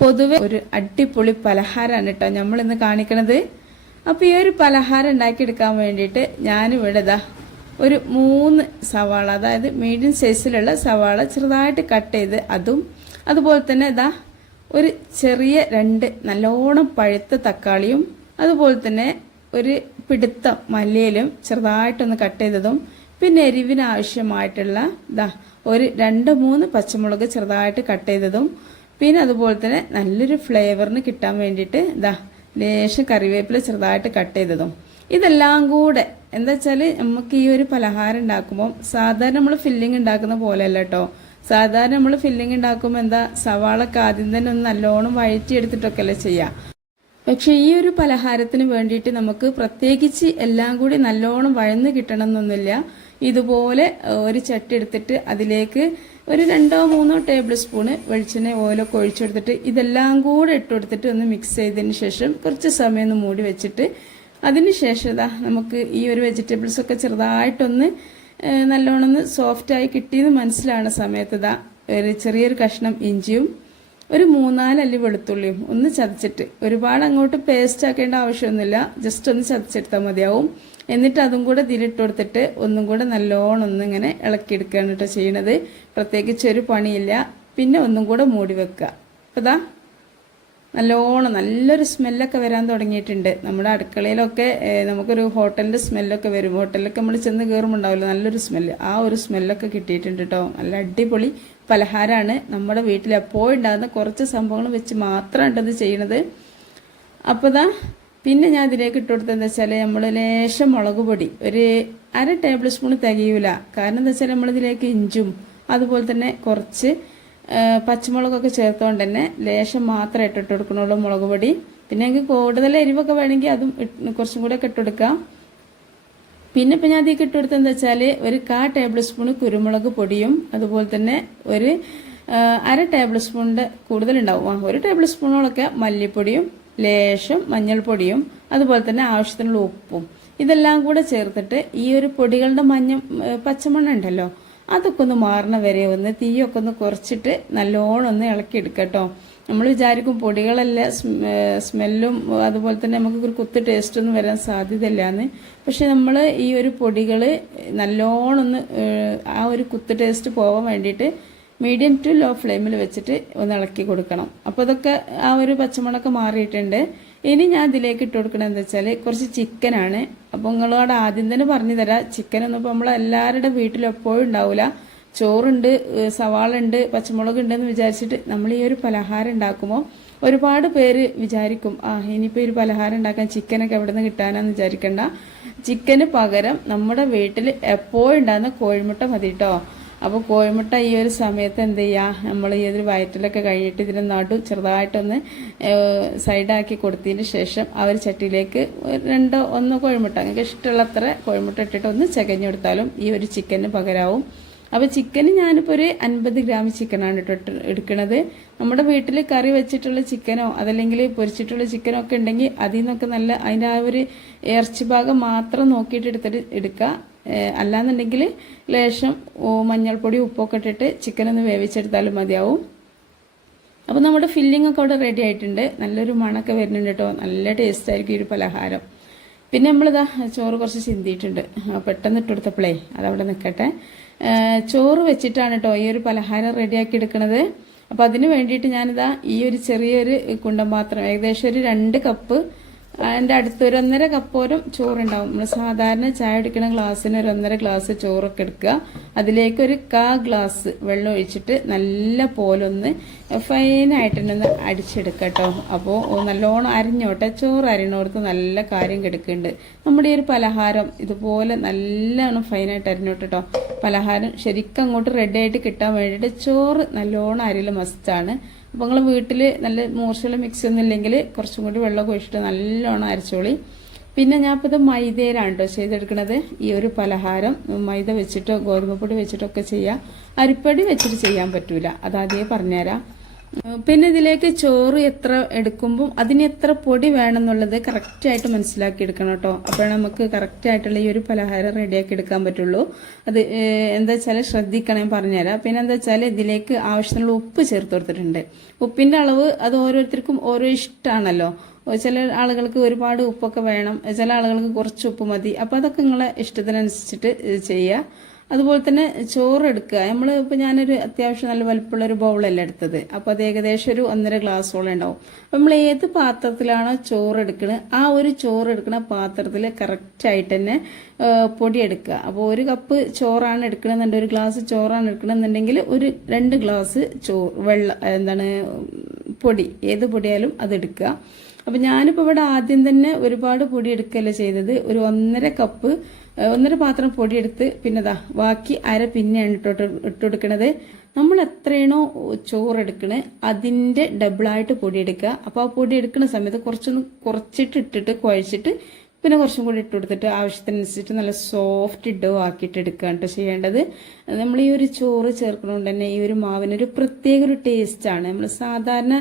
പൊതുവെ ഒരു അടിപൊളി പലഹാരമാണ് കേട്ടോ നമ്മളിന്ന് കാണിക്കണത്. അപ്പോൾ ഈ ഒരു പലഹാരം ഉണ്ടാക്കിയെടുക്കാൻ വേണ്ടിയിട്ട് ഞാനിവിടെ ഒരു 3 സവാള, അതായത് മീഡിയം സൈസിലുള്ള സവാള ചെറുതായിട്ട് കട്ട് ചെയ്ത് അതും, അതുപോലെ തന്നെ ഒരു ചെറിയ 2 നല്ലോണം പഴുത്ത തക്കാളിയും, അതുപോലെ തന്നെ ഒരു പിടുത്തം മല്ലിയിലും ചെറുതായിട്ടൊന്ന് കട്ട് ചെയ്തതും, പിന്നെ എരിവിന് ആവശ്യമായിട്ടുള്ള ഒരു 2-3 പച്ചമുളക് ചെറുതായിട്ട് കട്ട് ചെയ്തതും, പിന്നെ അതുപോലെ തന്നെ നല്ലൊരു ഫ്ലേവറിന് കിട്ടാൻ വേണ്ടിയിട്ട് ലേശം കറിവേപ്പില ചെറുതായിട്ട് കട്ട് ചെയ്തതും. ഇതെല്ലാം കൂടെ എന്താ വെച്ചാൽ നമുക്ക് ഈ ഒരു പലഹാരം ഉണ്ടാക്കുമ്പോൾ സാധാരണ നമ്മൾ ഫില്ലിംഗ് ഉണ്ടാക്കുന്ന പോലെയല്ല കേട്ടോ. സാധാരണ നമ്മൾ ഫില്ലിംഗ് ഉണ്ടാക്കുമ്പോൾ സവാളൊക്കെ ആദ്യം തന്നെ ഒന്ന് നല്ലോണം വഴറ്റിയെടുത്തിട്ടൊക്കെ അല്ലേ ചെയ്യാം. പക്ഷെ ഈ ഒരു പലഹാരത്തിന് വേണ്ടിയിട്ട് നമുക്ക് പ്രത്യേകിച്ച് എല്ലാം കൂടി നല്ലോണം വഴന്ന് കിട്ടണം എന്നൊന്നുമില്ല. ഇതുപോലെ ഒരു ചട്ടി എടുത്തിട്ട് അതിലേക്ക് ഒരു 2-3 ടേബിൾ സ്പൂണ് വെളിച്ചെണ്ണ ഓയിലൊക്കെ ഒഴിച്ചെടുത്തിട്ട് ഇതെല്ലാം കൂടെ ഇട്ടുകൊടുത്തിട്ട് ഒന്ന് മിക്സ് ചെയ്തതിന് ശേഷം കുറച്ച് സമയം ഒന്ന് മൂടി വെച്ചിട്ട് അതിന് ശേഷം നമുക്ക് ഈ ഒരു വെജിറ്റബിൾസ് ഒക്കെ ചെറുതായിട്ടൊന്ന് നല്ലോണം സോഫ്റ്റായി കിട്ടിയെന്ന് മനസ്സിലാവുന്ന സമയത്ത് ഒരു ചെറിയൊരു കഷ്ണം ഇഞ്ചിയും ഒരു 3-4 അല്ലി വെളുത്തുള്ളിയും ഒന്ന് ചതച്ചിട്ട്, ഒരുപാട് അങ്ങോട്ട് പേസ്റ്റ് ആക്കേണ്ട ആവശ്യമൊന്നുമില്ല, ജസ്റ്റ് ഒന്ന് ചതച്ചെടുത്താൽ മതിയാവും. എന്നിട്ട് അതും കൂടെ ഇതിലിട്ട് കൊടുത്തിട്ട് ഒന്നും കൂടെ നല്ലോണം ഇങ്ങനെ ഇളക്കിയെടുക്കുകയാണ് കേട്ടോ ചെയ്യണത്. പ്രത്യേകിച്ച് ഒരു പണിയില്ല. പിന്നെ ഒന്നും കൂടെ മൂടി വെക്കുക. അപ്പോൾ നല്ലോണം നല്ലൊരു സ്മെല്ലൊക്കെ വരാൻ തുടങ്ങിയിട്ടുണ്ട്. നമ്മുടെ അടുക്കളയിലൊക്കെ നമുക്കൊരു ഹോട്ടലിൻ്റെ സ്മെല്ലൊക്കെ വരും. ഹോട്ടലിലൊക്കെ നമ്മൾ ചെന്ന് കയറുമ്പോണ്ടാവില്ല നല്ലൊരു സ്മെല്ല്, ആ ഒരു സ്മെല്ലൊക്കെ കിട്ടിയിട്ടുണ്ട് കേട്ടോ. നല്ല അടിപൊളി പലഹാരമാണ്. നമ്മുടെ വീട്ടിൽ എപ്പോഴും ഉണ്ടാകുന്ന കുറച്ച് സംഭവങ്ങൾ വെച്ച് മാത്രമാണ് ഇത് ചെയ്യണത്. അപ്പോൾ പിന്നെ ഞാൻ ഇതിലേക്ക് ഇട്ട് കൊടുത്തതെന്ന് വെച്ചാൽ നമ്മൾ ലേശം മുളക് പൊടി ഒരു 1/2 ടേബിൾ സ്പൂൺ തികയൂല. കാരണം എന്താ വെച്ചാൽ നമ്മളിതിലേക്ക് ഇഞ്ചും അതുപോലെ തന്നെ കുറച്ച് പച്ചമുളകൊക്കെ ചേർത്തുകൊണ്ട് തന്നെ ലേശം മാത്രമേ ഇട്ട് കൊടുക്കണുള്ളൂ മുളക് പൊടി. പിന്നെ എനിക്ക് കൂടുതൽ എരിവൊക്കെ വേണമെങ്കിൽ അതും കുറച്ചും കൂടെ ഒക്കെ ഇട്ടുകൊടുക്കാം. പിന്നെ ഇപ്പം ഞാൻ അതിലേക്ക് ഇട്ട് കൊടുത്തതെന്ന് വെച്ചാൽ ഒരു 1/4 ടേബിൾ സ്പൂൺ കുരുമുളക് പൊടിയും, അതുപോലെ തന്നെ ഒരു 1/2 ടേബിൾ സ്പൂണിൻ്റെ കൂടുതലുണ്ടാവും, 1 ടേബിൾ സ്പൂണോളൊക്കെ മല്ലിപ്പൊടിയും, ലേശം മഞ്ഞൾപ്പൊടിയും, അതുപോലെ തന്നെ ആവശ്യത്തിനുള്ള ഉപ്പും, ഇതെല്ലാം കൂടെ ചേർത്തിട്ട് ഈ ഒരു പൊടികളുടെ പച്ചമണം ഉണ്ടല്ലോ അതൊക്കെ ഒന്ന് മാറണ വരെ ഒന്ന് തീയൊക്കെ ഒന്ന് കുറച്ചിട്ട് നല്ലോണം ഒന്ന് ഇളക്കിയെടുക്കുക കേട്ടോ. നമ്മൾ വിചാരിക്കും പൊടികളെല്ലാം സ്മെല്ലും അതുപോലെ തന്നെ നമുക്ക് ഒരു കുത്ത് ടേസ്റ്റ് ഒന്നും വരാൻ സാധ്യതയില്ലാന്ന്. പക്ഷെ നമ്മൾ ഈ ഒരു പൊടികൾ നല്ലോണം ഒന്ന് ആ ഒരു കുത്ത് ടേസ്റ്റ് പോകാൻ വേണ്ടിയിട്ട് മീഡിയം ടു ലോ ഫ്ലെയിമിൽ വെച്ചിട്ട് ഒന്ന് ഇളക്കി കൊടുക്കണം. അപ്പോൾ ഇതൊക്കെ ആ ഒരു പച്ചമുളകൊക്കെ മാറിയിട്ടുണ്ട്. ഇനി ഞാൻ ഇതിലേക്ക് ഇട്ട് കൊടുക്കണത് എന്താ വെച്ചാൽ കുറച്ച് ചിക്കനാണ്. അപ്പോൾ നിങ്ങളോട് ആദ്യം തന്നെ പറഞ്ഞു തരാം, ചിക്കനൊന്നും ഇപ്പോൾ നമ്മളെല്ലാവരുടെ വീട്ടിലും എപ്പോഴും ഉണ്ടാവില്ല. ചോറുണ്ട്, സവാള ഉണ്ട്, പച്ചമുളക് ഉണ്ടെന്ന് വിചാരിച്ചിട്ട് നമ്മൾ ഈ ഒരു പലഹാരം ഉണ്ടാക്കുമ്പോൾ ഒരുപാട് പേര് വിചാരിക്കും ഇനിയിപ്പോൾ ഒരു പലഹാരം ഉണ്ടാക്കാൻ ചിക്കനൊക്കെ എവിടെ നിന്ന് കിട്ടാനാന്ന് വിചാരിക്കണ്ട. ചിക്കന് പകരം നമ്മുടെ വീട്ടിൽ എപ്പോഴും ഉണ്ടാകുന്ന കോഴിമുട്ട മതി കേട്ടോ. അപ്പോൾ കോഴിമുട്ട ഈ ഒരു സമയത്ത് എന്ത് ചെയ്യുക, നമ്മൾ ഈ ഒരു വയറ്റിലൊക്കെ കഴിഞ്ഞിട്ട് ഇതിന് നടു ചെറുതായിട്ടൊന്ന് സൈഡാക്കി കൊടുത്തതിന് ശേഷം ആ ഒരു ചട്ടിയിലേക്ക് 2-1 കോഴിമുട്ട നിങ്ങൾക്ക് ഇഷ്ടമുള്ള അത്ര കോഴിമുട്ട ഇട്ടിട്ട് ഒന്ന് ചകഞ്ഞെടുത്താലും ഈ ഒരു ചിക്കന് പകരാവും. അപ്പോൾ ചിക്കന് ഞാനിപ്പോൾ ഒരു 50 ഗ്രാം ചിക്കനാണ് എടുക്കുന്നത്. നമ്മുടെ വീട്ടിൽ കറി വെച്ചിട്ടുള്ള ചിക്കനോ അതല്ലെങ്കിൽ പൊരിച്ചിട്ടുള്ള ചിക്കനോ ഒക്കെ ഉണ്ടെങ്കിൽ അതിൽ നിന്നൊക്കെ നല്ല അതിൻ്റെ ആ ഒരു ഇറച്ചി ഭാഗം മാത്രം നോക്കിയിട്ട് എടുക്കുക. അല്ലാന്നുണ്ടെങ്കിൽ ലേശം മഞ്ഞൾപ്പൊടി ഉപ്പൊക്കെ ഇട്ടിട്ട് ചിക്കനൊന്ന് വേവിച്ചെടുത്താലും മതിയാവും. അപ്പോൾ നമ്മുടെ ഫില്ലിംഗ് ഒക്കെ അവിടെ റെഡി ആയിട്ടുണ്ട്. നല്ലൊരു മണമൊക്കെ വരുന്നുണ്ട് കേട്ടോ. നല്ല ടേസ്റ്റ് ആയിരിക്കും ഈ ഒരു പലഹാരം. പിന്നെ നമ്മളിതാ ചോറ് കുറച്ച് ചിന്തിയിട്ടുണ്ട്, പെട്ടെന്ന് ഇട്ടെടുത്തപ്പോഴേ അതവിടെ നിൽക്കട്ടെ. ചോറ് വെച്ചിട്ടാണ് കേട്ടോ ഈ ഒരു പലഹാരം റെഡിയാക്കി എടുക്കുന്നത്. അപ്പോൾ അതിന് വേണ്ടിയിട്ട് ഞാനിതാ ഈ ഒരു ചെറിയൊരു കുണ്ടൻ പാത്രം ഏകദേശം ഒരു 2 കപ്പ്, അതിൻ്റെ അടുത്ത് ഒരു 1.5 കപ്പോരം ചോറുണ്ടാവും. നമ്മൾ സാധാരണ ചായ കുടിക്കുന്ന ഗ്ലാസ്സിന് ഒരു 1.5 ഗ്ലാസ് ചോറൊക്കെ എടുക്കുക. അതിലേക്ക് ഒരു 1/4 ഗ്ലാസ് വെള്ളം ഒഴിച്ചിട്ട് നല്ല പോലൊന്ന് ഫൈനായിട്ടൊന്ന് അടിച്ചെടുക്കുക കേട്ടോ. അപ്പോൾ നല്ലോണം അരിഞ്ഞോട്ടെ. ചോറ് അരിഞ്ഞോടത്ത് നല്ല കാര്യം കിടക്കുന്നുണ്ട്. നമ്മുടെ ഈ ഒരു പലഹാരം ഇതുപോലെ നല്ലോണം ഫൈനായിട്ട് അരിഞ്ഞോട്ടെ കേട്ടോ. പലഹാരം ശരിക്കും അങ്ങോട്ട് റെഡി ആയിട്ട് കിട്ടാൻ വേണ്ടിയിട്ട് ചോറ് നല്ലോണം അരിയിൽ മസ്റ്റാണ്. അപ്പോൾ നിങ്ങൾ വീട്ടിൽ നല്ല മൂർച്ചയുള്ള മിക്സി ഒന്നും ഇല്ലെങ്കിൽ കുറച്ചും കൂടി വെള്ളമൊക്കെ ഒഴിച്ചിട്ട് നല്ലോണം അരച്ചോളി. പിന്നെ ഞാൻ ഇപ്പോൾ ഇത് മൈദയിലാണ് കേട്ടോ ചെയ്തെടുക്കുന്നത്. ഈ ഒരു പലഹാരം മൈദ വെച്ചിട്ടോ ഗോതമ്പ് പൊടി വെച്ചിട്ടോ ഒക്കെ ചെയ്യാം. അരിപ്പൊടി വെച്ചിട്ട് ചെയ്യാൻ പറ്റൂല, അതാദ്യമേ പറഞ്ഞുതരാം. പിന്നെ ഇതിലേക്ക് ചോറ് എത്ര എടുക്കുമ്പോൾ അതിന് എത്ര പൊടി വേണമെന്നുള്ളത് കറക്റ്റായിട്ട് മനസ്സിലാക്കി എടുക്കണം കേട്ടോ. അപ്പോഴാണ് നമുക്ക് കറക്റ്റായിട്ടുള്ള ഈ ഒരു പലഹാരം റെഡിയാക്കി എടുക്കാൻ പറ്റുള്ളൂ. അത് എന്താ വെച്ചാൽ ശ്രദ്ധിക്കണം, ഞാൻ പറഞ്ഞുതരാം. പിന്നെ എന്താ വെച്ചാൽ ഇതിലേക്ക് ആവശ്യത്തിനുള്ള ഉപ്പ് ചേർത്ത് കൊടുത്തിട്ടുണ്ട്. ഉപ്പിന്റെ അളവ് അത് ഓരോരുത്തർക്കും ഓരോ ഇഷ്ടമാണല്ലോ. ചില ആളുകൾക്ക് ഒരുപാട് ഉപ്പൊക്കെ വേണം, ചില ആളുകൾക്ക് കുറച്ച് ഉപ്പ് മതി. അപ്പോൾ അതൊക്കെ നിങ്ങളെ ഇഷ്ടത്തിനനുസരിച്ചിട്ട് ചെയ്യുക. അതുപോലെ തന്നെ ചോറ് എടുക്കുക. നമ്മൾ ഇപ്പോൾ ഞാനൊരു അത്യാവശ്യം നല്ല വലുപ്പമുള്ള ഒരു ബൗളല്ല എടുത്തത്. അപ്പോൾ അത് ഏകദേശം ഒരു 1.5 ഗ്ലാസോളം ഉണ്ടാവും. അപ്പം നമ്മൾ ഏത് പാത്രത്തിലാണോ ചോറ് എടുക്കുന്നത് ആ ഒരു ചോറ് എടുക്കുന്ന പാത്രത്തിൽ കറക്റ്റായിട്ട് തന്നെ പൊടി എടുക്കുക. അപ്പോൾ 1 കപ്പ് ചോറാണ് എടുക്കണമെന്നുണ്ടെങ്കിൽ, 1 ഗ്ലാസ് ചോറാണ് എടുക്കണമെന്നുണ്ടെങ്കിൽ ഒരു 2 ഗ്ലാസ് പൊടി, ഏത് പൊടിയായാലും അത് എടുക്കുക. അപ്പം ഞാനിപ്പോൾ ഇവിടെ ആദ്യം തന്നെ ഒരുപാട് പൊടി എടുക്കല്ല ചെയ്തത്. ഒരു 1.5 പാത്രം പൊടി എടുത്ത് പിന്നെ ബാക്കി അര പിന്നെയാണ് ഇട്ട് കൊടുക്കണത്. നമ്മൾ എത്രയാണോ ചോറ് എടുക്കണത് അതിൻ്റെ ഡബിളായിട്ട് പൊടി എടുക്കുക. അപ്പോൾ ആ പൊടി എടുക്കുന്ന സമയത്ത് കുറച്ചിട്ട് ഇട്ടിട്ട് കുഴച്ചിട്ട് പിന്നെ കുറച്ചും കൂടി ഇട്ട് കൊടുത്തിട്ട് ആവശ്യത്തിനനുസരിച്ച് നല്ല സോഫ്റ്റ് ഡോ ആക്കിയിട്ട് എടുക്കുകയാണ് കേട്ടോ ചെയ്യേണ്ടത്. നമ്മൾ ഈ ഒരു ചോറ് ചേർക്കണോണ്ട് തന്നെ ഈ ഒരു മാവിനൊരു പ്രത്യേക ഒരു ടേസ്റ്റാണ്. നമ്മൾ സാധാരണ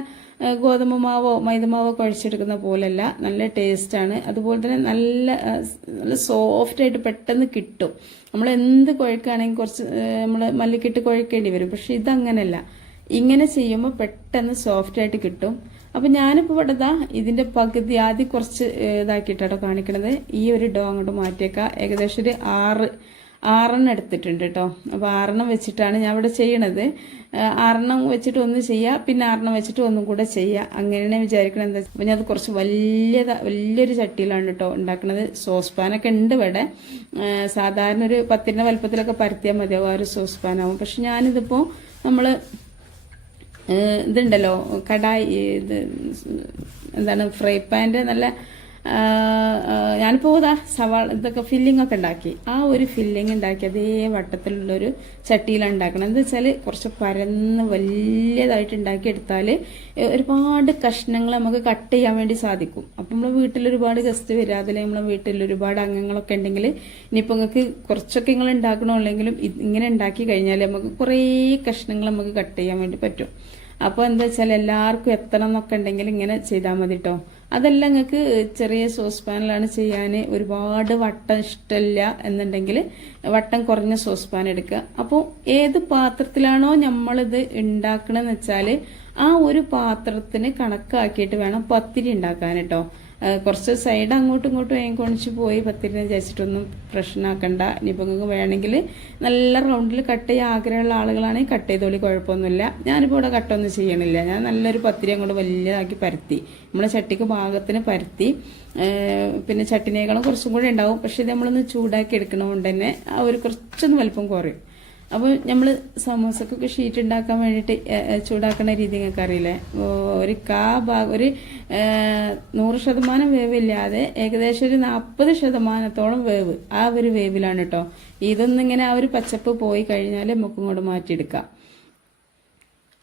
ഗോതമ്പ് മാവോ മൈദമാവോ കുഴച്ചെടുക്കുന്ന പോലെയല്ല, നല്ല ടേസ്റ്റാണ്. അതുപോലെ തന്നെ നല്ല സോഫ്റ്റായിട്ട് പെട്ടെന്ന് കിട്ടും. നമ്മൾ എന്ത് കുഴക്കുകയാണെങ്കിൽ കുറച്ച് നമ്മൾ മല്ലിക്കിട്ട് കുഴക്കേണ്ടി വരും. പക്ഷെ ഇതങ്ങനല്ല, ഇങ്ങനെ ചെയ്യുമ്പോൾ പെട്ടെന്ന് സോഫ്റ്റായിട്ട് കിട്ടും. അപ്പം ഞാനിപ്പോൾ ഇവിടെ ഇതിൻ്റെ പകുതി ആദ്യം കുറച്ച് ഇതാക്കിയിട്ടാട്ടോ കാണിക്കണത്. ഈ ഒരു ഡോ അങ്ങോട്ട് മാറ്റിയേക്കാം. ഏകദേശം ഒരു 6 എടുത്തിട്ടുണ്ട് കേട്ടോ. അപ്പോൾ 6 വെച്ചിട്ടാണ് ഞാൻ ഇവിടെ ചെയ്യണത്. 6 വെച്ചിട്ട് ഒന്ന് ചെയ്യുക, പിന്നെ 6 വെച്ചിട്ട് ഒന്നും കൂടെ ചെയ്യുക. അങ്ങനെയാണ് വിചാരിക്കണത്. എന്താ അപ്പം ഞാൻ അത് കുറച്ച് വലിയൊരു ചട്ടിയിലാണ് കേട്ടോ ഉണ്ടാക്കുന്നത്. സോസ് പാനൊക്കെ ഉണ്ട് ഇവിടെ. സാധാരണ ഒരു 10 വലുപ്പത്തിലൊക്കെ പരത്തിയാൽ മതിയാവും, ആ ഒരു സോസ് പാനാവും. പക്ഷെ ഞാനിതിപ്പോൾ നമ്മൾ ഇതുണ്ടല്ലോ കടായി, ഫ്രൈ പാൻ്റെ നല്ല ഞാനിപ്പോൾ സവാള ഇതൊക്കെ ഫില്ലിംഗ് ഒക്കെ ഉണ്ടാക്കി. ആ ഒരു ഫില്ലിംഗ് ഉണ്ടാക്കി അതേ വട്ടത്തിലുള്ളൊരു ചട്ടിയിലാണ് ഉണ്ടാക്കണം. എന്താ വെച്ചാൽ കുറച്ച് പരന്ന് വലിയതായിട്ട് ഉണ്ടാക്കിയെടുത്താൽ ഒരുപാട് കഷ്ണങ്ങൾ നമുക്ക് കട്ട് ചെയ്യാൻ വേണ്ടി സാധിക്കും. അപ്പം നമ്മൾ വീട്ടിൽ ഒരുപാട് ഗസ്റ്റ് വരിക, അതിൽ നമ്മളെ വീട്ടിൽ ഒരുപാട് അംഗങ്ങളൊക്കെ ഉണ്ടെങ്കിൽ ഇനിയിപ്പോൾ നിങ്ങൾക്ക് കുറച്ചൊക്കെ നിങ്ങൾ ഉണ്ടാക്കണമല്ലെങ്കിലും ഇങ്ങനെ ഉണ്ടാക്കി കഴിഞ്ഞാൽ നമുക്ക് കുറേ കഷ്ണങ്ങൾ നമുക്ക് കട്ട് ചെയ്യാൻ വേണ്ടി പറ്റും. അപ്പോൾ എന്താ വെച്ചാൽ എല്ലാവർക്കും എത്തണം എന്നൊക്കെ ഉണ്ടെങ്കിൽ ഇങ്ങനെ ചെയ്താൽ മതി കേട്ടോ. അതെല്ലാം നിങ്ങൾക്ക് ചെറിയ സോസ് പാനിലാണ് ചെയ്യാൻ. ഒരുപാട് വട്ടം ഇഷ്ടമില്ല എന്നുണ്ടെങ്കിൽ വട്ടം കുറഞ്ഞ സോസ് പാൻ എടുക്കുക. അപ്പോൾ ഏത് പാത്രത്തിലാണോ നമ്മളിത് ഉണ്ടാക്കണമെന്ന് വെച്ചാൽ ആ ഒരു പാത്രത്തിന് കണക്കാക്കിയിട്ട് വേണം പത്തിരി ഉണ്ടാക്കാൻ കേട്ടോ. കുറച്ച് സൈഡ് അങ്ങോട്ടും ഇങ്ങോട്ടും കൊണിച്ച് പോയി പത്തിരിനെ വിചാരിച്ചിട്ടൊന്നും പ്രശ്നമാക്കണ്ട. ഇനിയിപ്പോൾ നിങ്ങൾക്ക് വേണമെങ്കിൽ നല്ല റൗണ്ടിൽ കട്ട് ചെയ്യാൻ ആഗ്രഹമുള്ള ആളുകളാണെങ്കിൽ കട്ട് ചെയ്തോളി, കുഴപ്പമൊന്നുമില്ല. ഞാനിപ്പോൾ ഇവിടെ കട്ടൊന്നും ചെയ്യണില്ല. ഞാൻ നല്ലൊരു പത്തിരി അങ്ങോട്ട് വലിയതാക്കി പരത്തി നമ്മളെ ചട്ടിക്ക് പാകത്തിന് പരത്തി. പിന്നെ ചട്ടിനേക്കാളും കുറച്ചും കൂടെ ഉണ്ടാവും. പക്ഷെ ഇത് നമ്മളൊന്ന് ചൂടാക്കി എടുക്കണതുകൊണ്ട് തന്നെ ആ ഒരു കുറച്ചൊന്ന് വലിപ്പം കുറയും. അപ്പോൾ നമ്മൾ സമൂസക്കൊക്കെ ഷീറ്റ് ഉണ്ടാക്കാൻ വേണ്ടിയിട്ട് ചൂടാക്കുന്ന രീതി നിങ്ങൾക്ക് അറിയില്ലേ. ഒരു ഒരു 100% വേവില്ലാതെ ഏകദേശം ഒരു 40% വേവ്, ആ ഒരു വേവിലാണ് കേട്ടോ. ഇതൊന്നിങ്ങനെ ആ ഒരു പച്ചപ്പ് പോയി കഴിഞ്ഞാൽ നമുക്ക് ഇങ്ങോട്ട് മാറ്റിയെടുക്കാം.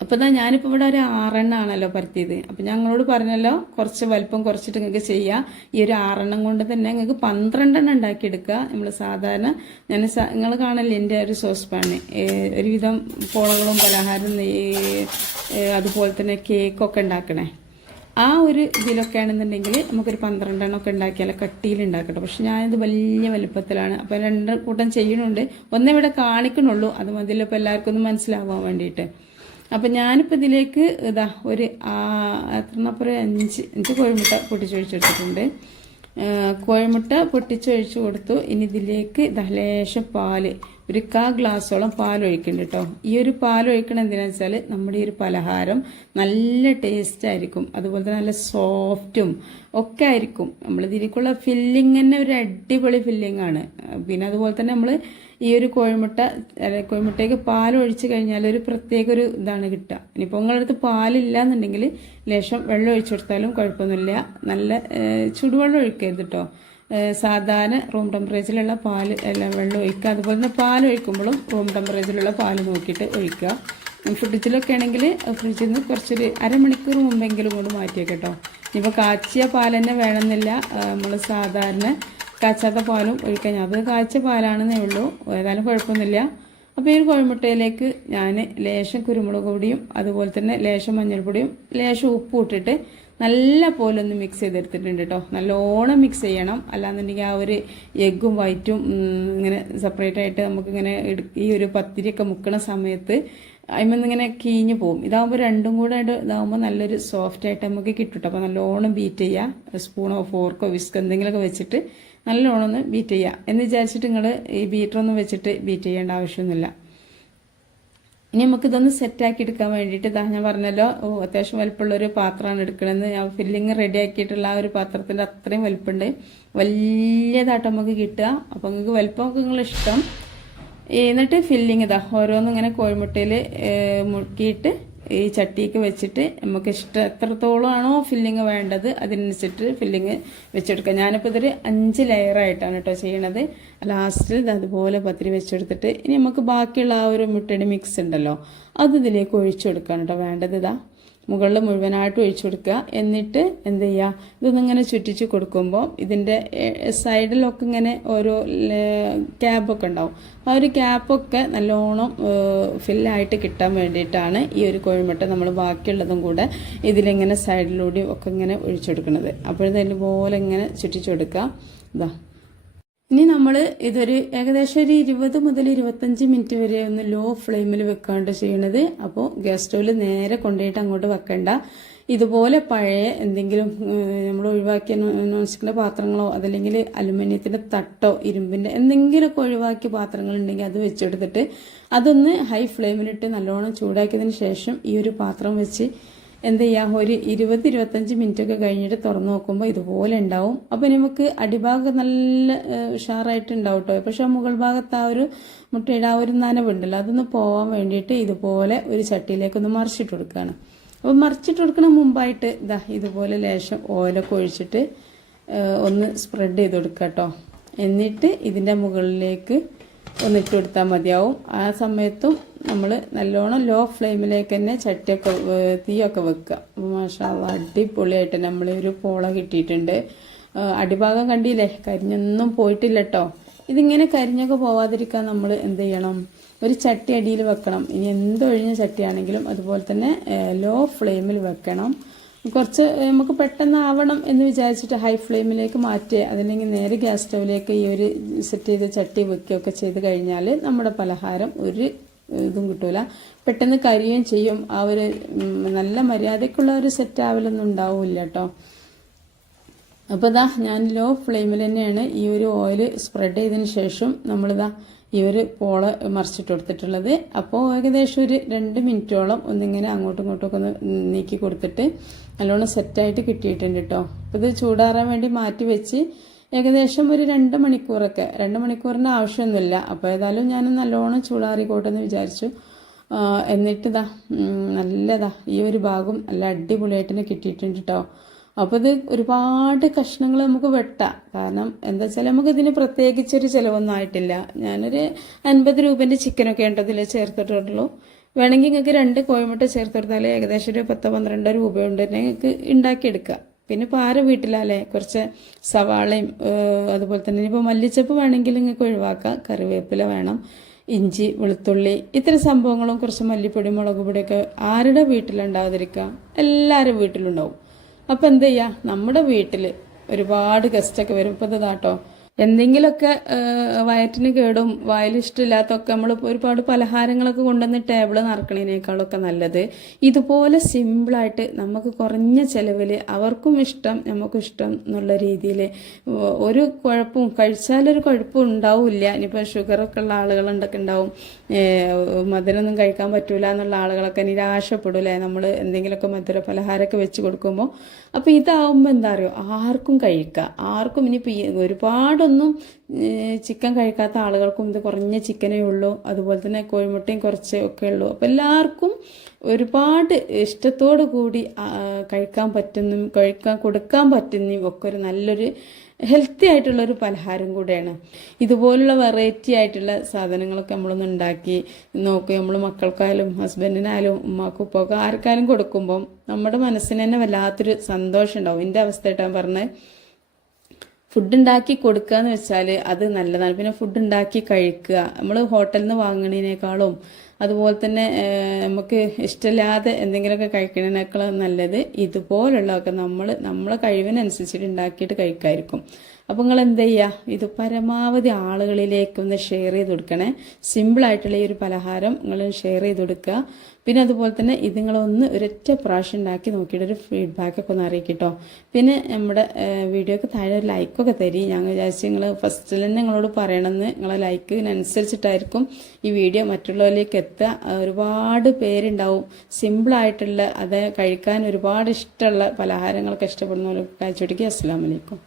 അപ്പോൾ ഞാനിപ്പോൾ ഇവിടെ ഒരു 6 ആണല്ലോ പരത്തിയത്. അപ്പം ഞങ്ങളോട് പറഞ്ഞല്ലോ കുറച്ച് വലിപ്പം കുറച്ചിട്ട് നിങ്ങൾക്ക് ചെയ്യാം. ഈ ഒരു 6 കൊണ്ട് തന്നെ നിങ്ങൾക്ക് 12 ഉണ്ടാക്കിയെടുക്കുക. നമ്മൾ സാധാരണ നിങ്ങൾ കാണല്ലേ എൻ്റെ ഒരു സോസ് പാന് ഒരുവിധം പോളകളും പലഹാരം അതുപോലെ തന്നെ കേക്കൊക്കെ ഉണ്ടാക്കണേ. ആ ഒരു ഇതിലൊക്കെ ആണെന്നുണ്ടെങ്കിൽ നമുക്കൊരു 12 ഒക്കെ ഉണ്ടാക്കിയാൽ കട്ടിയിൽ ഉണ്ടാക്കട്ടെ. പക്ഷെ ഞാനിത് വലിയ വലുപ്പത്തിലാണ്. അപ്പം 2 കൂട്ടം ചെയ്യണുണ്ട്. ഒന്നേ ഇവിടെ കാണിക്കണുള്ളൂ, അത് മതിയല്ലോ ഇപ്പോൾ എല്ലാവർക്കും ഒന്ന് മനസ്സിലാവാൻ വേണ്ടിയിട്ട്. അപ്പം ഞാനിപ്പോൾ ഇതിലേക്ക് ഒരു 5 കോഴിമുട്ട പൊട്ടിച്ചൊഴിച്ചെടുത്തിട്ടുണ്ട്. കോഴിമുട്ട പൊട്ടിച്ചൊഴിച്ച് കൊടുത്തു. ഇനി ഇതിലേക്ക് ലേശം പാല്, ഒരു 1/4 ഗ്ലാസോളം പാൽ ഒഴിക്കുന്നുണ്ട് കേട്ടോ. ഈ ഒരു പാൽ ഒഴിക്കണം എന്തിനാ വെച്ചാൽ നമ്മുടെ ഈ ഒരു പലഹാരം നല്ല ടേസ്റ്റ് ആയിരിക്കും. അതുപോലെ തന്നെ നല്ല സോഫ്റ്റും ഒക്കെ ആയിരിക്കും. നമ്മൾ ഇതിലേക്കുള്ള ഫില്ലിങ് തന്നെ ഒരു അടിപൊളി ഫില്ലിംഗ് ആണ്. പിന്നെ അതുപോലെ തന്നെ നമ്മൾ ഈ ഒരു കോഴിമുട്ടയ്ക്ക് പാൽ ഒഴിച്ച് കഴിഞ്ഞാൽ ഒരു പ്രത്യേക ഒരു ഇതാണ് കിട്ടുക. ഇനിയിപ്പോൾ നിങ്ങളുടെ അടുത്ത് പാലില്ല എന്നുണ്ടെങ്കിൽ ലേശം വെള്ളം ഒഴിച്ചു കൊടുത്താലും കുഴപ്പമൊന്നുമില്ല. നല്ല ചുടുവെള്ളം ഒഴിക്കരുത് കേട്ടോ. സാധാരണ റൂം ടെമ്പറേച്ചറിലുള്ള വെള്ളം ഒഴിക്കുക. അതുപോലെ തന്നെ പാൽ ഒഴിക്കുമ്പോഴും റൂം ടെമ്പറേച്ചറിലുള്ള പാൽ നോക്കിയിട്ട് ഒഴിക്കുക. ഫ്രിഡ്ജിലൊക്കെ ആണെങ്കിൽ ഫ്രിഡ്ജിൽ നിന്ന് കുറച്ചൊരു അരമണിക്കൂർ മുമ്പെങ്കിലും കൊണ്ട് മാറ്റിയേക്കാം കേട്ടോ. ഇനിയിപ്പോൾ കാച്ചിയ പാൽ തന്നെ വേണമെന്നില്ല. നമ്മൾ സാധാരണ കാച്ചാത്ത പാലും ഒഴിക്കാൻ, അത് കാച്ച പാലാണെന്നേ ഉള്ളൂ. ഏതായാലും കുഴപ്പമൊന്നുമില്ല. അപ്പോൾ ഈ ഒരു കോഴിമുട്ടയിലേക്ക് ഞാൻ ലേശം കുരുമുളക് പൊടിയും അതുപോലെ തന്നെ ലേശം മഞ്ഞൾപ്പൊടിയും ലേശം ഉപ്പും ഇട്ടിട്ട് നല്ല പോലെ ഒന്ന് മിക്സ് ചെയ്തെടുത്തിട്ടുണ്ട് കേട്ടോ. നല്ലോണം മിക്സ് ചെയ്യണം, അല്ലാന്നുണ്ടെങ്കിൽ ആ ഒരു എഗ്ഗും വൈറ്റും ഇങ്ങനെ സെപ്പറേറ്റ് ആയിട്ട് നമുക്കിങ്ങനെ ഈ ഒരു പത്തിരിയൊക്കെ മുക്കണ സമയത്ത് അതിമന്ന് ഇങ്ങനെ കീഞ്ഞു പോകും. ഇതാകുമ്പോൾ രണ്ടും കൂടെ ഇതാകുമ്പോൾ നല്ലൊരു സോഫ്റ്റ് ആയിട്ട് നമുക്ക് കിട്ടും. അപ്പോൾ നല്ലോണം ബീറ്റ് ചെയ്യുക, സ്പൂണോ ഫോർക്കോ വിസ്കോ എന്തെങ്കിലുമൊക്കെ വെച്ചിട്ട് നല്ലോണം ഒന്ന് ബീറ്റ് ചെയ്യുക. എന്ന് വിചാരിച്ചിട്ട് നിങ്ങൾ ഈ ബീറ്ററൊന്നും വെച്ചിട്ട് ബീറ്റ് ചെയ്യേണ്ട ആവശ്യമൊന്നുമില്ല. ഇനി നമുക്കിതൊന്ന് സെറ്റാക്കി എടുക്കാൻ വേണ്ടിയിട്ട് ഞാൻ പറഞ്ഞല്ലോ അത്യാവശ്യം വലിപ്പമുള്ളൊരു പാത്രമാണ് എടുക്കണമെന്ന്. ഞാൻ ഫില്ലിങ് റെഡി ആക്കിയിട്ടുള്ള ആ ഒരു പാത്രത്തിൻ്റെ അത്രയും വലിപ്പമുണ്ട്, വലിയതായിട്ട് നമുക്ക് കിട്ടുക. അപ്പോൾ നിങ്ങൾക്ക് വലിപ്പമൊക്കെ നിങ്ങളിഷ്ടം. എന്നിട്ട് ഫില്ലിങ് ഓരോന്നും ഇങ്ങനെ കോഴിമുട്ടയിൽ മുക്കിയിട്ട് ഈ ചട്ടിക്ക് വെച്ചിട്ട് നമുക്ക് ഇഷ്ടം എത്രത്തോളം ആണോ ഫില്ലിങ് വേണ്ടത് അതിനനുസരിച്ചിട്ട് ഫില്ലിങ് വെച്ചെടുക്കുക. ഞാനിപ്പോൾ ഇതൊരു 5 ലെയറായിട്ടാണ് കേട്ടോ ചെയ്യണത്. ലാസ്റ്റിൽ അതുപോലെ പത്തിരി വെച്ചെടുത്തിട്ട് ഇനി നമുക്ക് ബാക്കിയുള്ള ആ ഒരു മുട്ടയുടെ മിക്സ് ഉണ്ടല്ലോ അത് ഇതിലേക്ക് ഒഴിച്ചു കൊടുക്കുകയാണ് കേട്ടോ വേണ്ടത്. മുകളിൽ മുഴുവനായിട്ട് ഒഴിച്ചു കൊടുക്കുക. എന്നിട്ട് എന്ത് ചെയ്യുക, ഇതൊന്നിങ്ങനെ ചുറ്റിച്ച് കൊടുക്കുമ്പോൾ ഇതിൻ്റെ സൈഡിലൊക്കെ ഇങ്ങനെ ഓരോ ക്യാപ്പൊക്കെ ഉണ്ടാവും. ആ ഒരു ക്യാപ്പൊക്കെ നല്ലോണം ഫില്ലായിട്ട് കിട്ടാൻ വേണ്ടിയിട്ടാണ് ഈ ഒരു കോഴിമുട്ട നമ്മൾ ബാക്കിയുള്ളതും കൂടെ ഇതിലിങ്ങനെ സൈഡിലൂടെയും ഒക്കെ ഇങ്ങനെ ഒഴിച്ചെടുക്കുന്നത്. അപ്പോഴത്തേപോലെ ഇങ്ങനെ ചുറ്റിച്ച് കൊടുക്കുക. ഇനി നമ്മൾ ഇതൊരു ഏകദേശം ഒരു 20 മുതൽ 25 മിനിറ്റ് വരെ ഒന്ന് ലോ ഫ്ലെയിമിൽ വെക്കാണ്ട് ചെയ്യണത്. അപ്പോൾ ഗ്യാസ് സ്റ്റൗവിൽ നേരെ കൊണ്ടുപോയിട്ട് അങ്ങോട്ട് വെക്കണ്ട. ഇതുപോലെ പഴയ എന്തെങ്കിലും നമ്മൾ ഒഴിവാക്കിയ നോൺ സ്റ്റിക്കിൻ്റെ പാത്രങ്ങളോ അതല്ലെങ്കിൽ അലുമിനിയത്തിൻ്റെ തട്ടോ ഇരുമ്പിൻ്റെ എന്തെങ്കിലുമൊക്കെ ഒഴിവാക്കിയ പാത്രങ്ങൾ ഉണ്ടെങ്കിൽ അത് വെച്ചെടുത്തിട്ട് അതൊന്ന് ഹൈ ഫ്ലെയിമിലിട്ട് നല്ലോണം ചൂടാക്കിയതിന് ശേഷം ഈ ഒരു പാത്രം വെച്ച് എന്ത് ചെയ്യുക, ഒരു 20-25 മിനിറ്റ് ഒക്കെ കഴിഞ്ഞിട്ട് തുറന്നു നോക്കുമ്പോൾ ഇതുപോലെ ഉണ്ടാവും. അപ്പോൾ നമുക്ക് അടിഭാഗം നല്ല ഉഷാറായിട്ട് ഉണ്ടാവും കേട്ടോ. പക്ഷെ മുകൾ ഭാഗത്ത് ആ ഒരു മുട്ടയുടെ ആ ഒരു നനവുണ്ടല്ലോ അതൊന്ന് പോകാൻ വേണ്ടിയിട്ട് ഇതുപോലെ ഒരു ചട്ടിയിലേക്കൊന്ന് മറിച്ചിട്ട് കൊടുക്കുകയാണ്. അപ്പോൾ മറിച്ചിട്ട് കൊടുക്കണ മുമ്പായിട്ട് ഇതുപോലെ ലേശം ഓയിലൊക്കെ ഒഴിച്ചിട്ട് ഒന്ന് സ്പ്രെഡ് ചെയ്ത് കൊടുക്കുക കേട്ടോ. എന്നിട്ട് ഇതിൻ്റെ മുകളിലേക്ക് ഒന്നിട്ട് കൊടുത്താൽ മതിയാവും. ആ സമയത്തും നമ്മൾ നല്ലോണം ലോ ഫ്ലെയിമിലേക്ക് തന്നെ ചട്ടിയൊക്കെ തീയൊക്കെ വെക്കുക. മാഷാഅല്ലാ അടിപൊളിയായിട്ട് നമ്മളൊരു പോള കിട്ടിയിട്ടുണ്ട്. അടിഭാഗം കണ്ടില്ലേ, കരിഞ്ഞൊന്നും പോയിട്ടില്ല കേട്ടോ. ഇതിങ്ങനെ കരിഞ്ഞൊക്കെ പോവാതിരിക്കാൻ നമ്മൾ എന്ത് ചെയ്യണം, ഒരു ചട്ടി അടിയിൽ വെക്കണം. ഇനി എന്തൊഴിഞ്ഞ ചട്ടിയാണെങ്കിലും അതുപോലെ തന്നെ ലോ ഫ്ലെയിമിൽ വെക്കണം. കുറച്ച് നമുക്ക് പെട്ടെന്ന് ആവണം എന്ന് വിചാരിച്ചിട്ട് ഹൈ ഫ്ലെയിമിലേക്ക് മാറ്റുക, അതല്ലെങ്കിൽ നേരെ ഗ്യാസ് സ്റ്റൗവിലേക്ക് ഈ ഒരു സെറ്റ് ചെയ്ത് ചട്ടി വെക്കുകയൊക്കെ ചെയ്ത് കഴിഞ്ഞാൽ നമ്മുടെ പലഹാരം ഒരു ഇതും കിട്ടൂല, പെട്ടെന്ന് കരിയുകയും ചെയ്യും. ആ ഒരു നല്ല മര്യാദക്കുള്ള ഒരു സെറ്റ് ആവലൊന്നും ഉണ്ടാവില്ല കേട്ടോ. അപ്പോൾ ഞാൻ ലോ ഫ്ലെയിമിൽ തന്നെയാണ് ഈ ഒരു ഓയിൽ സ്പ്രെഡ് ചെയ്തതിന് ശേഷം നമ്മളിതാ ഈ ഒരു പോള മറിച്ചിട്ട് കൊടുത്തിട്ടുള്ളത്. അപ്പോൾ ഏകദേശം ഒരു 2 മിനിറ്റോളം ഒന്നിങ്ങനെ അങ്ങോട്ടും ഇങ്ങോട്ടും ഒന്ന് നീക്കി കൊടുത്തിട്ട് നല്ലോണം സെറ്റായിട്ട് കിട്ടിയിട്ടുണ്ട് കേട്ടോ. അപ്പോൾ ഇത് ചൂടാറാൻ വേണ്ടി മാറ്റി വെച്ച് ഏകദേശം ഒരു 2 മണിക്കൂറൊക്കെ, 2 മണിക്കൂറിൻ്റെ ആവശ്യമൊന്നുമില്ല. അപ്പോൾ ഏതായാലും ഞാൻ നല്ലോണം ചൂടാറിക്കോട്ടെന്ന് വിചാരിച്ചു. എന്നിട്ട് നല്ലതാ ഈ ഒരു ഭാഗം നല്ല അടിപൊളിയായിട്ട് തന്നെ കിട്ടിയിട്ടുണ്ട് കേട്ടോ. അപ്പോൾ ഇത് ഒരുപാട് കഷ്ണങ്ങൾ നമുക്ക് വെട്ടാം. കാരണം എന്താ വെച്ചാൽ നമുക്ക് ഇതിന് പ്രത്യേകിച്ചൊരു ചിലവൊന്നും ആയിട്ടില്ല. ഞാനൊരു 50 രൂപേൻ്റെ ചിക്കനൊക്കെ ഉണ്ട് ഇതിൽ ചേർത്തിട്ടുള്ളൂ. വേണമെങ്കിൽ നിങ്ങൾക്ക് 2 കോഴിമുട്ട ചേർത്ത് കൊടുത്താൽ ഏകദേശം ഒരു 10-12 രൂപ കൊണ്ട് തന്നെ നിങ്ങൾക്ക് ഉണ്ടാക്കിയെടുക്കുക. പിന്നെ ഇപ്പോൾ ആരെ വീട്ടിലല്ലേ കുറച്ച് സവാളയും അതുപോലെ തന്നെ ഇപ്പോൾ മല്ലിച്ചപ്പ് വേണമെങ്കിൽ നിങ്ങൾക്ക് ഒഴിവാക്കാം. കറിവേപ്പില വേണം, ഇഞ്ചി, വെളുത്തുള്ളി, ഇത്തരം സംഭവങ്ങളും കുറച്ച് മല്ലിപ്പൊടി, മുളക് പൊടിയൊക്കെ ആരുടെ വീട്ടിലുണ്ടാവാതിരിക്കുക, എല്ലാവരും വീട്ടിലുണ്ടാവും. അപ്പം എന്ത് ചെയ്യുക, നമ്മുടെ വീട്ടിൽ ഒരുപാട് ഗസ്റ്റൊക്കെ വരും. ഇപ്പോൾ ഇതാട്ടോ എന്തെങ്കിലുമൊക്കെ വയറ്റിന് കേടും വായിലിഷ്ടമില്ലാത്തൊക്കെ നമ്മൾ ഒരുപാട് പലഹാരങ്ങളൊക്കെ കൊണ്ടുവന്ന് ടേബിൾ നിറക്കണതിനേക്കാളൊക്കെ നല്ലത് ഇതുപോലെ സിമ്പിളായിട്ട് നമുക്ക് കുറഞ്ഞ ചിലവിൽ അവർക്കും ഇഷ്ടം നമുക്കും ഇഷ്ടം എന്നുള്ള രീതിയിൽ ഒരു കുഴപ്പവും കഴിച്ചാലൊരു കുഴപ്പവും ഉണ്ടാവില്ല. ഇനിയിപ്പോൾ ഷുഗറൊക്കെ ഉള്ള ആളുകളൊക്കെ ഉണ്ടാവും, മധുരമൊന്നും കഴിക്കാൻ പറ്റൂല എന്നുള്ള ആളുകളൊക്കെ നിരാശപ്പെടില്ലേ നമ്മൾ എന്തെങ്കിലുമൊക്കെ മധുര പലഹാരമൊക്കെ വെച്ച് കൊടുക്കുമ്പോൾ. അപ്പോൾ ഇതാവുമ്പോൾ എന്താ അറിയോ, ആർക്കും കഴിക്കാം. ആർക്കും ഇനിയിപ്പോൾ ഒരുപാടൊന്നും ചിക്കൻ കഴിക്കാത്ത ആളുകൾക്കും ഇത് കുറഞ്ഞ ചിക്കനേ ഉള്ളൂ, അതുപോലെ തന്നെ കോഴിമുട്ടയും കുറച്ചേ ഒക്കെ ഉള്ളൂ. അപ്പോൾ എല്ലാവർക്കും ഒരുപാട് ഇഷ്ടത്തോടു കൂടി കഴിക്കാൻ കൊടുക്കാൻ പറ്റുന്നതും ഒക്കെ ഒരു നല്ലൊരു ഹെൽത്തി ആയിട്ടുള്ളൊരു പലഹാരം കൂടെയാണ്. ഇതുപോലുള്ള വെറൈറ്റി ആയിട്ടുള്ള സാധനങ്ങളൊക്കെ നമ്മളൊന്ന് ഉണ്ടാക്കി നോക്കി നമ്മൾ മക്കൾക്കായാലും ഹസ്ബൻഡിനായാലും ഉമ്മാക്കും ഉപ്പൊക്കെ ആർക്കായാലും കൊടുക്കുമ്പം നമ്മുടെ മനസ്സിന് തന്നെ വല്ലാത്തൊരു സന്തോഷം ഉണ്ടാവും. എൻ്റെ അവസ്ഥയായിട്ടാണ് പറഞ്ഞത്. ഫുഡ് ഉണ്ടാക്കി കൊടുക്കുക എന്ന് വെച്ചാൽ അത് നല്ലതാണ്. പിന്നെ ഫുഡ് ഉണ്ടാക്കി കഴിക്കുക, നമ്മൾ ഹോട്ടലിൽ നിന്ന് വാങ്ങണതിനേക്കാളും അതുപോലെ തന്നെ നമുക്ക് ഇഷ്ടമില്ലാതെ എന്തെങ്കിലുമൊക്കെ കഴിക്കുന്നതിനേക്കാളും നല്ലത് ഇതുപോലുള്ളതൊക്കെ നമ്മളെ കഴിവിനനുസരിച്ചിട്ട് ഉണ്ടാക്കിയിട്ട് കഴിക്കായിരിക്കും. അപ്പം നിങ്ങൾ എന്ത് ചെയ്യുക, ഇത് പരമാവധി ആളുകളിലേക്കൊന്ന് ഷെയർ ചെയ്ത് കൊടുക്കണേ. സിമ്പിളായിട്ടുള്ള ഈ ഒരു പലഹാരം നിങ്ങൾ ഷെയർ ചെയ്ത് കൊടുക്കുക. പിന്നെ അതുപോലെ തന്നെ ഇത് നിങ്ങളൊന്ന് ഒരൊറ്റ പ്രാവശ്യം ഉണ്ടാക്കി നോക്കിയിട്ട് ഒരു ഫീഡ്ബാക്കൊക്കെ ഒന്ന് അറിയിക്കട്ടോ. പിന്നെ നമ്മുടെ വീഡിയോക്ക് താഴെ ഒരു ലൈക്കൊക്കെ തരി. ഞാൻ വിചാരിച്ചു നിങ്ങൾ ഫസ്റ്റിൽ തന്നെ നിങ്ങളോട് പറയണമെന്ന്. നിങ്ങളെ ലൈക്കിനനുസരിച്ചിട്ടായിരിക്കും ഈ വീഡിയോ മറ്റുള്ളവരിലേക്ക് എത്തുക. ഒരുപാട് പേരുണ്ടാവും സിമ്പിളായിട്ടുള്ള അത് കഴിക്കാൻ ഒരുപാട് ഇഷ്ടമുള്ള പലഹാരങ്ങളൊക്കെ ഇഷ്ടപ്പെടുന്നവർക്ക്. അയച്ചു കൊടുക്കുക. അസ്സലാമു അലൈക്കും.